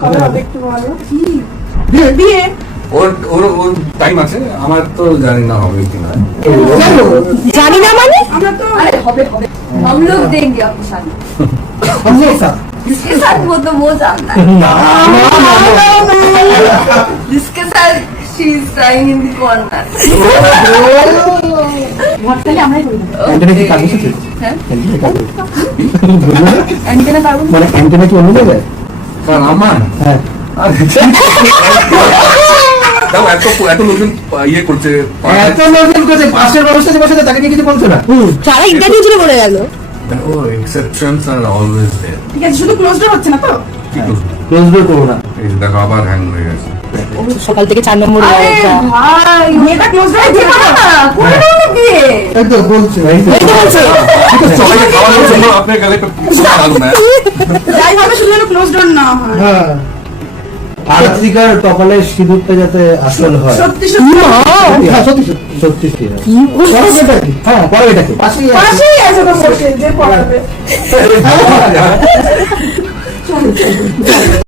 কবে হবে একটু বলো। বিয়ে ওর ওর ওর টাইম আছে, আমার তো জানি না হবে কিনা। জানি না মানে আমরা তো अरे হবে হবে हम लोग देंगे आपकी शादी हम लोग साथ जिसके साथ वो जानता है जिसके साथ she is crying in the corner হোয়াটসঅ্যাপে আমরাই করি না। অ্যান্টেনা কি কাজ হচ্ছে? হ্যাঁ অ্যান্টেনা কাজ হচ্ছে? অ্যান্টেনা কার্বন মানে অ্যান্টেনা কি অন্য জায়গায়? কারণ আমার হ্যাঁ তাও এত এত লোকজন ইয়ে করছে, এত নজর করছে পাশের মানুষের বসে তাকে নিয়ে কিছু বলছে না। সারা ইন্টারভিউ জুড়ে বলে গেল ও এক্সেপশনস আর অলওয়েজ দেয়ার। ঠিক আছে, শুধু ক্লোজ ডোর হচ্ছে না তো? কি করবো? ক্লোজ ডোর করবো না। এই যে দেখো আবার হ্যাং হয়ে গেছে। সকাল থেকে 4 নম্বর अरे অবস্থা। भाई মেয়েটা ক্লোজ ডোর ये कोई दिए এই তো বলছে ভাই তো। এই তো বলছে সবাইকে খাওয়ানোর জন্য আপনার গেলে ভালো না। যাই হবে শুধু যেন ক্লোজ ডোর না হয়। হ্যাঁ আরতিকার কপালে সিঁদুরটা যাতে আসল হয়। সত্যি সত্যি হ্যাঁ সত্যি সত্যি সত্যি সত্যি। কি বলছে? পরে এটা কি? হ্যাঁ পরে এটা কি? পাশেই আছে। পাশেই আছে তো বসে যে পড়াবে।